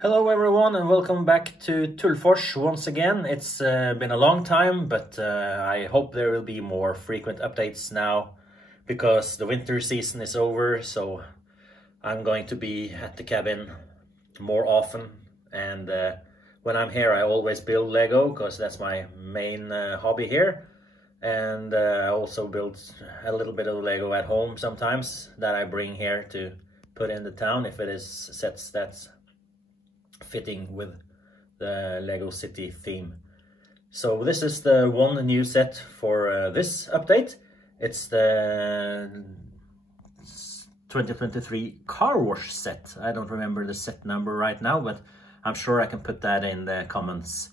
Hello everyone and welcome back to Tullfors once again. It's been a long time, but I hope there will be more frequent updates now because the winter season is over, so I'm going to be at the cabin more often. And when I'm here I always build Lego because that's my main hobby here. And I also build a little bit of Lego at home sometimes that I bring here to put in the town if it is sets that's fitting with the Lego City theme. So this is the one new set for this update. It's the 2023 car wash set. I don't remember the set number right now, but I'm sure I can put that in the comments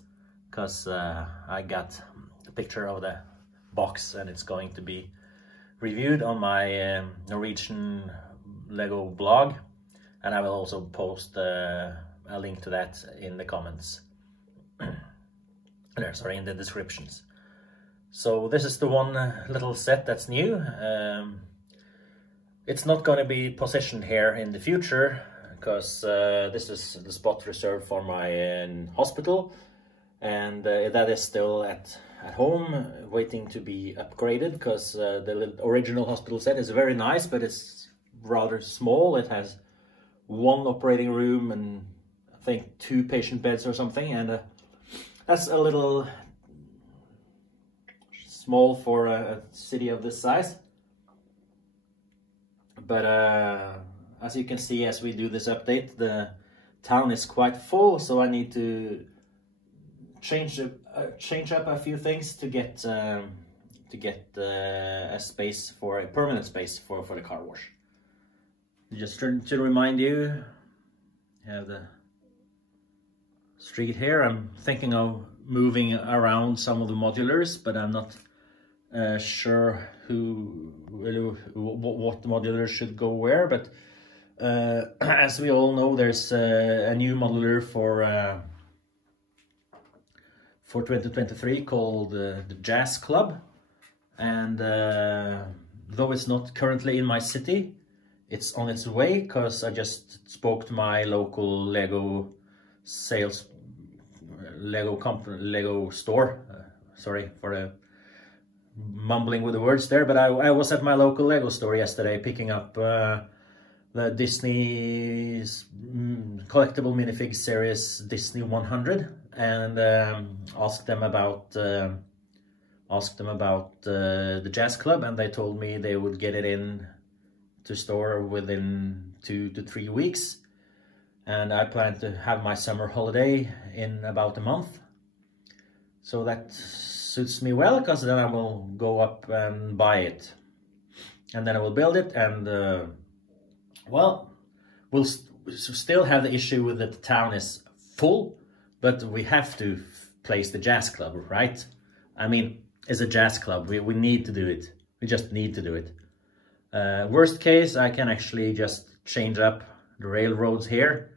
because I got a picture of the box and it's going to be reviewed on my Norwegian Lego blog, and I will also post a link to that in the comments. Sorry, in the descriptions. So this is the one little set that's new. It's not going to be positioned here in the future because this is the spot reserved for my hospital, and that is still at home waiting to be upgraded because the original hospital set is very nice, but it's rather small. It has one operating room and I think 2 patient beds or something, and that's a little small for a city of this size. But as you can see, as we do this update, the town is quite full, so I need to change up a few things to get a space for a permanent space for the car wash. Just to remind you, have the street here. I'm thinking of moving around some of the modulars, but I'm not sure what modulars should go where. But as we all know, there's a new modular for 2023 called the Jazz Club, and though it's not currently in my city, it's on its way because I just spoke to my local Lego sales Lego store. Sorry for the mumbling with the words there, but I was at my local Lego store yesterday picking up the Disney's collectible minifig series Disney 100, and asked them about the Jazz Club, and they told me they would get it in to store within 2 to 3 weeks. And I plan to have my summer holiday in about a month. So that suits me well, because then I will go up and buy it. And then I will build it, and well, we'll still have the issue with that the town is full, but we have to place the Jazz Club, right? I mean, it's a jazz club, we need to do it. We just need to do it. Worst case, I can actually just change up the railroads here.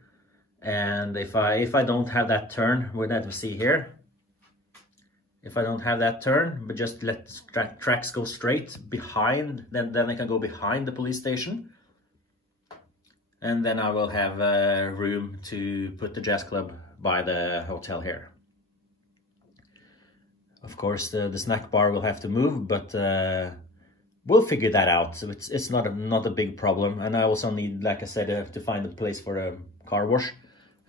And if I don't have that turn, we're going to see here. If I don't have that turn, but just let tracks go straight behind, then I can go behind the police station. And then I will have room to put the Jazz Club by the hotel here. Of course, the snack bar will have to move, but we'll figure that out. So it's not a big problem. And I also need, like I said, to find a place for a car wash.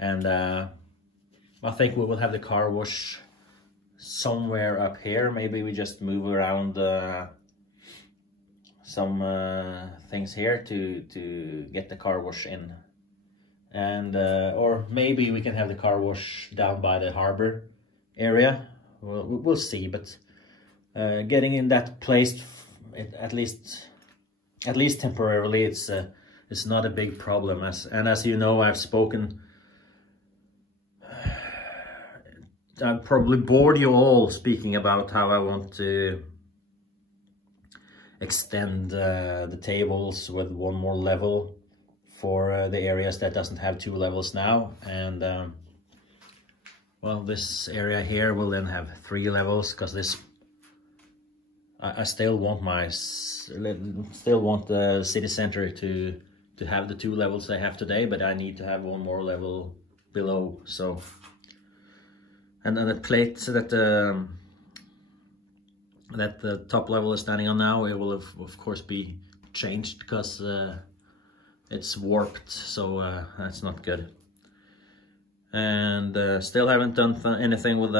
And I think we will have the car wash somewhere up here. Maybe we just move around some things here to get the car wash in. And or maybe we can have the car wash down by the harbor area. We'll see, but getting in that place, at least temporarily, it's not a big problem. As you know, I've probably bored you all speaking about how I want to extend the tables with one more level for the areas that doesn't have 2 levels now. And well, this area here will then have 3 levels, because this I still want the city center to have the 2 levels they have today, but I need to have one more level below. So, and then the plate that the top level is standing on now, it will of course be changed because it's warped, so that's not good. And still haven't done anything with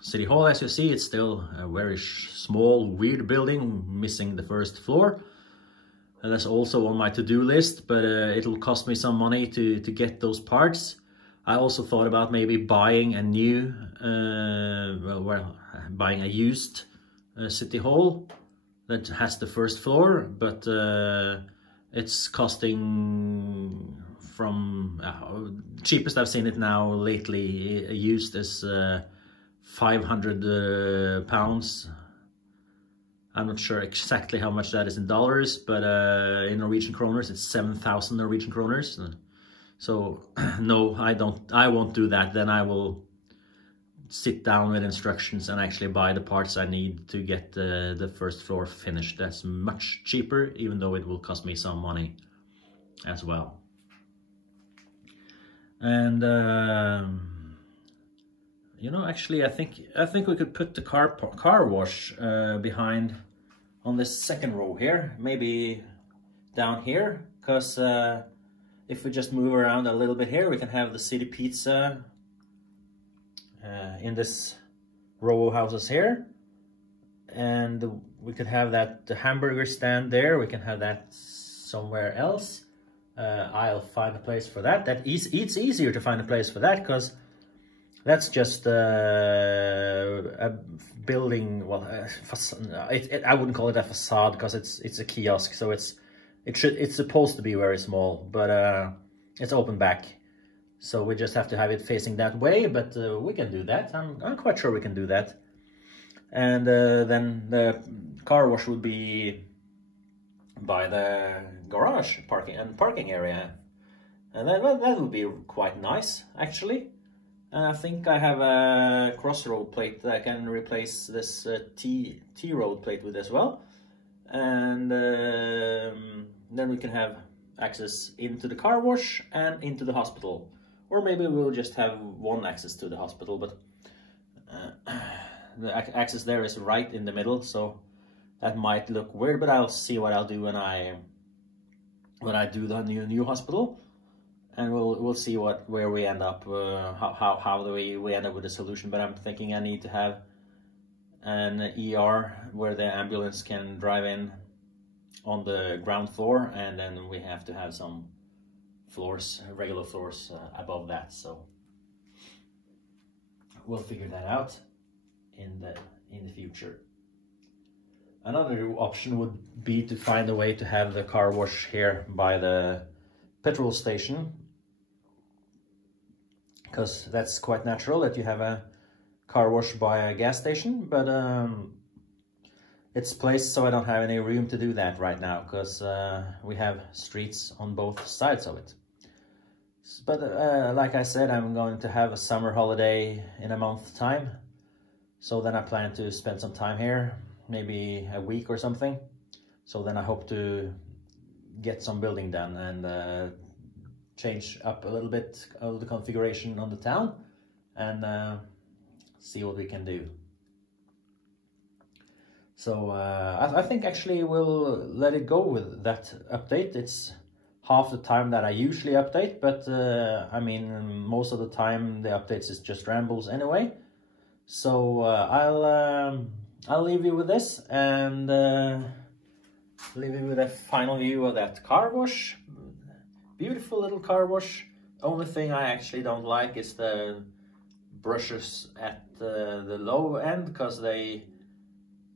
City Hall. As you see, it's still a very small, weird building, missing the first floor. And that's also on my to-do list, but it'll cost me some money to get those parts. I also thought about maybe buying a new, buying a used City Hall that has the first floor, but it's costing from cheapest I've seen it now lately used is 500 pounds. I'm not sure exactly how much that is in dollars, but in Norwegian kroners it's 7,000 Norwegian kroners. So no, I won't do that. Then I will sit down with instructions and actually buy the parts I need to get the first floor finished. That's much cheaper, even though it will cost me some money as well. And you know, actually I think we could put the car wash behind on this second row here, maybe down here, because if we just move around a little bit here, we can have the city pizza in this row of houses here, and we could have the hamburger stand there. We can have that somewhere else. I'll find a place for that. It's easier to find a place for that because that's just a building. Well, I wouldn't call it a facade because it's a kiosk, so it's supposed to be very small, but it's open back. So we just have to have it facing that way, but we can do that. I'm quite sure we can do that. And then the car wash would be by the garage parking area. And that would be quite nice, actually. And I think I have a crossroad plate that I can replace this T-road plate with as well. And then we can have access into the car wash and into the hospital. Or maybe we'll just have one access to the hospital, but the access there is right in the middle, so that might look weird, but I'll see what I'll do when I do the new hospital, and we'll see where we end up, how we end up with the solution. But I'm thinking I need to have an ER where the ambulance can drive in on the ground floor, and then we have to have some floors, regular floors above that. So we'll figure that out in the future. Another option would be to find a way to have the car wash here by the petrol station, because that's quite natural that you have a car wash by a gas station, but it's placed so I don't have any room to do that right now, because we have streets on both sides of it. But like I said, I'm going to have a summer holiday in a month's time, so then I plan to spend some time here, maybe a week or something. So then I hope to get some building done and change up a little bit of the configuration on the town and see what we can do. So I think actually we'll let it go with that update. It's half the time that I usually update, but I mean, most of the time the updates is just rambles anyway. So I'll leave you with this and leave you with a final view of that car wash. Beautiful little car wash. Only thing I actually don't like is the brushes at the low end, because they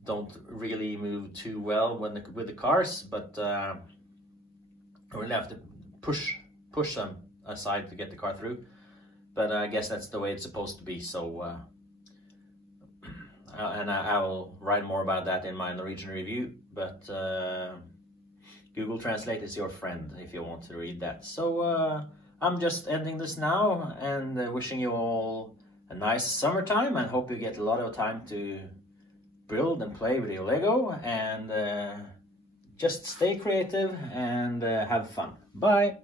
don't really move too well with the cars, but I really have to push them aside to get the car through. But I guess that's the way it's supposed to be. So and I'll write more about that in my Norwegian review, but Google Translate is your friend if you want to read that. So I'm just ending this now and wishing you all a nice summertime, and hope you get a lot of time to build and play with your Lego, and just stay creative and have fun. Bye!